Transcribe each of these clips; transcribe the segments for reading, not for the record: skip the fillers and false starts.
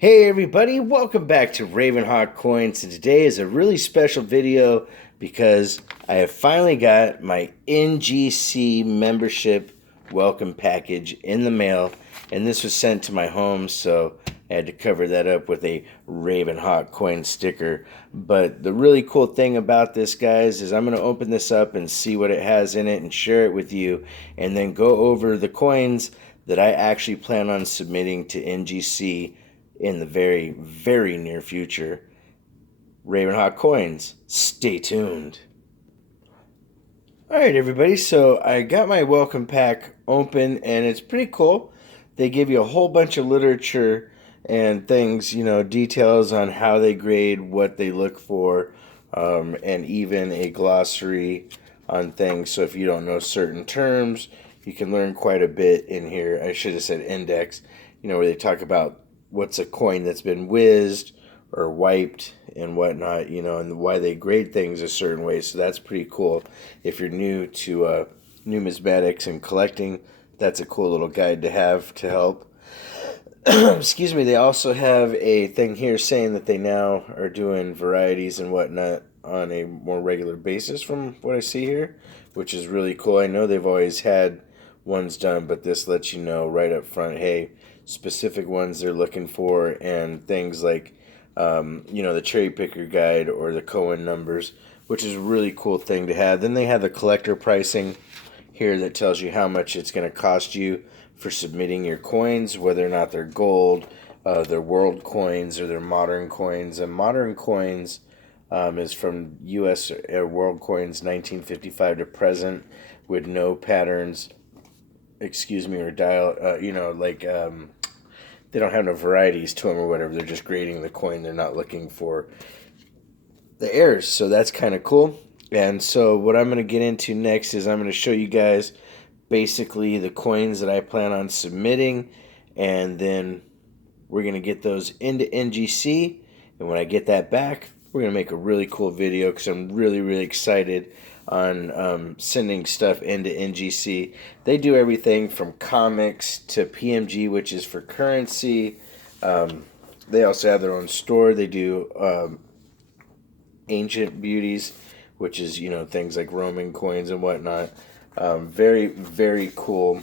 Hey everybody, welcome back to Ravenhawk Coins, and today is a really special video because I have finally got my NGC membership welcome package in the mail, and this was sent to my home, so I had to cover that up with a Ravenhawk coin sticker. But the really cool thing about this, guys, is I'm going to open this up and see what it has in it and share it with you, and then go over the coins that I actually plan on submitting to NGC in the very, very near future. Ravenhawk Coins, stay tuned. Alright, everybody, so I got my welcome pack open, and it's pretty cool. They give you a whole bunch of literature and things, details on how they grade, what they look for, and even a glossary on things. So if you don't know certain terms, you can learn quite a bit in here. I should have said index, where they talk about what's a coin that's been whizzed or wiped and whatnot, and why they grade things a certain way. So that's pretty cool. If you're new to numismatics and collecting, that's a cool little guide to have to help. Excuse me. They also have a thing here saying that they now are doing varieties and whatnot on a more regular basis from what I see here, which is really cool. I know they've always had ones done, but this lets you know right up front, hey, specific ones they're looking for, and things like the cherry picker guide or the Cohen numbers, which is a really cool thing to have. Then they have the collector pricing here that tells you how much it's going to cost you for submitting your coins, whether or not they're gold, they're world coins, or they're modern coins. And modern coins is from U.S. World Coins 1955 to present, with no patterns, or dial, they don't have no varieties to them or whatever. They're just grading the coin. They're not looking for the errors. So that's kind of cool. And so what I'm going to get into next is I'm going to show you guys basically the coins that I plan on submitting. And then we're going to get those into NGC. And when I get that back, we're going to make a really cool video because I'm really, really excited on sending stuff into NGC. They do everything from comics to PMG, which is for currency. They also have their own store. They do ancient beauties, which is, things like Roman coins and whatnot. Very, very cool.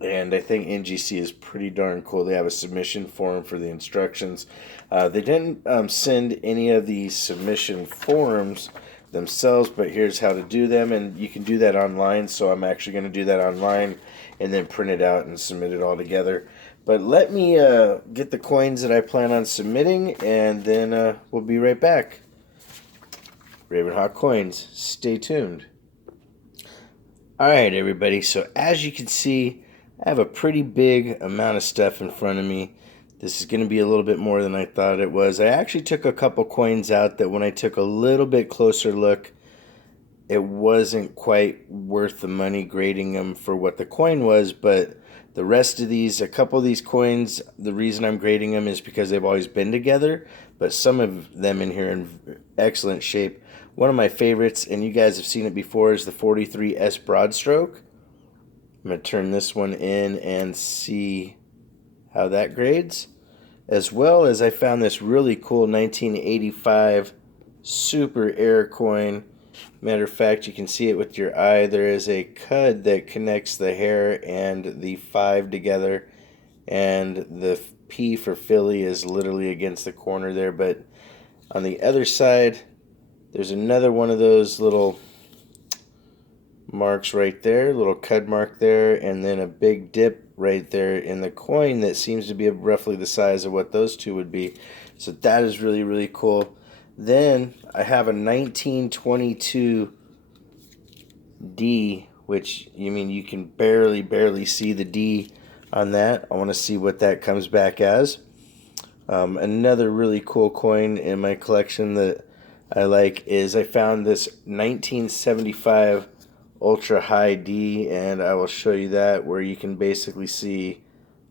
And I think NGC is pretty darn cool. They have a submission form for the instructions. They didn't send any of the submission forms themselves, but here's how to do them, and you can do that online. So I'm actually going to do that online and then print it out and submit it all together. But let me get the coins that I plan on submitting, and then we'll be right back. Ravenhawk Coins, stay tuned. Alright, everybody, so as you can see, I have a pretty big amount of stuff in front of me. This is going to be a little bit more than I thought it was. I actually took a couple coins out that when I took a little bit closer look, it wasn't quite worth the money grading them for what the coin was. But the rest of these, a couple of these coins, the reason I'm grading them is because they've always been together. But some of them in here in excellent shape. One of my favorites, and you guys have seen it before, is the 43S Broadstroke. I'm going to turn this one in and see how that grades. As well as I found this really cool 1985 Super Air coin. Matter of fact, you can see it with your eye. There is a cud that connects the hair and the 5 together. And the P for Philly is literally against the corner there. But on the other side, there's another one of those little marks right there, little cud mark there, and then a big dip right there in the coin that seems to be roughly the size of what those two would be. So that is really, really cool. Then I have a 1922 D, which you can barely see the D on that. I want to see what that comes back as. Another really cool coin in my collection that I like is I found this 1975 Ultra High D, and I will show you that, where you can basically see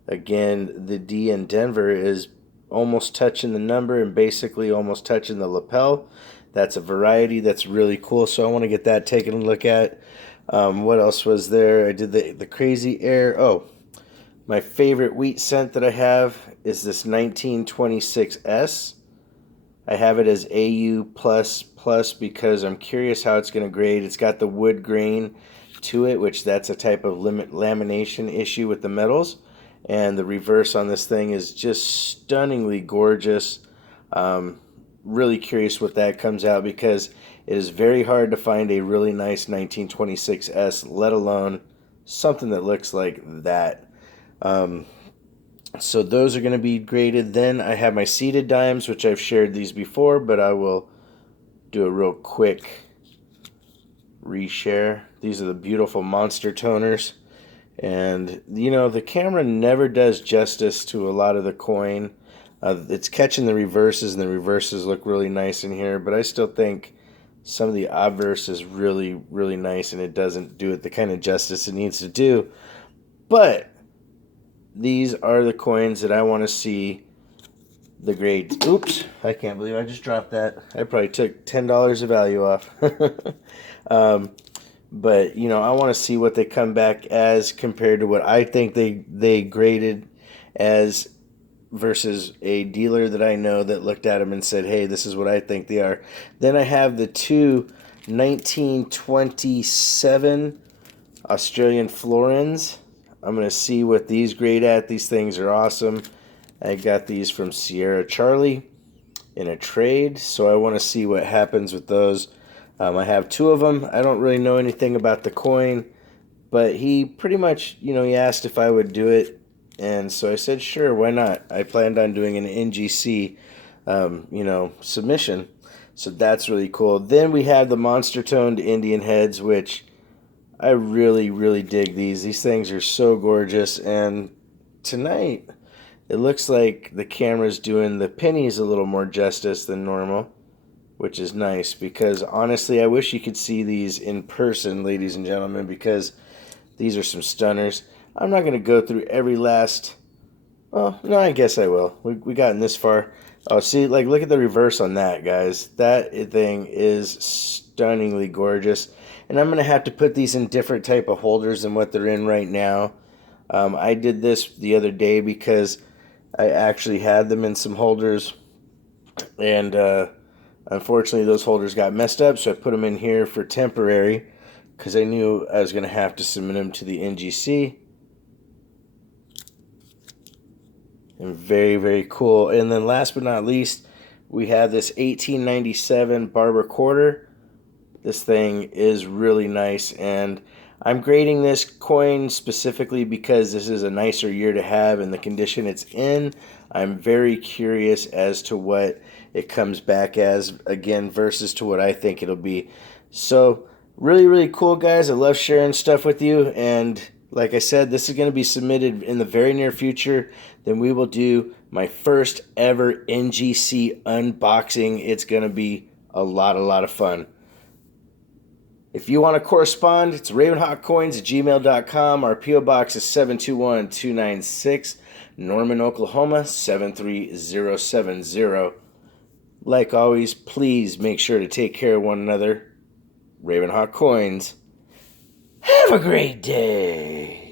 again the D in Denver is almost touching the number and basically almost touching the lapel. That's a variety that's really cool, so I want to get that taken a look at. What else was there? I did the Crazy Air. Oh, My favorite wheat cent that I have is this 1926S. I have it as AU plus plus because I'm curious how it's going to grade. It's got the wood grain to it, which that's a type of lamination issue with the metals. And the reverse on this thing is just stunningly gorgeous. Um, really curious what that comes out because it is very hard to find a really nice 1926S, let alone something that looks like that. Um, so those are going to be graded. Then I have my seated dimes, which I've shared these before, but I will do a real quick reshare. These are the beautiful monster toners. And, you know, the camera never does justice to a lot of the coin. It's catching the reverses, and the reverses look really nice in here, but I still think some of the obverse is really, really nice, and it doesn't do it the kind of justice it needs to do. But these are the coins that I want to see the grades. Oops, I can't believe I just dropped that. I probably took $10 of value off. But, you know, I want to see what they come back as compared to what I think they graded as versus a dealer that I know that looked at them and said, hey, this is what I think they are. Then I have the two 1927 Australian florins. I'm going to see what these grade at. These things are awesome. I got these from Sierra Charlie in a trade, so I want to see what happens with those. I have two of them. I don't really know anything about the coin, but he pretty much, you know, he asked if I would do it, and so I said, sure, why not? I planned on doing an NGC, you know, submission, so that's really cool. Then we have the monster-toned Indian heads, which I really, really dig these. These things are so gorgeous, and tonight it looks like the camera's doing the pennies a little more justice than normal, which is nice because honestly, I wish you could see these in person, ladies and gentlemen, because these are some stunners. I'm not going to go through every last... Well, no, I guess I will. We gotten this far. Oh, see, like, look at the reverse on that, guys. That thing is stunningly gorgeous. And I'm going to have to put these in different type of holders than what they're in right now. I did this the other day because I actually had them in some holders, and unfortunately those holders got messed up, so I put them in here for temporary because I knew I was going to have to submit them to the NGC. And very, very cool. And then last but not least, we have this 1897 Barber quarter. This thing is really nice, and I'm grading this coin specifically because this is a nicer year to have in the condition it's in. I'm very curious as to what it comes back as, again, versus to what I think it'll be. So, really, really cool, guys. I love sharing stuff with you, and like I said, this is going to be submitted in the very near future. Then we will do my first ever NGC unboxing. It's going to be a lot of fun. If you want to correspond, it's ravenhawkcoins@gmail.com. Our P.O. Box is 721-296, Norman, Oklahoma, 73070. Like always, please make sure to take care of one another. Ravenhawk Coins. Have a great day.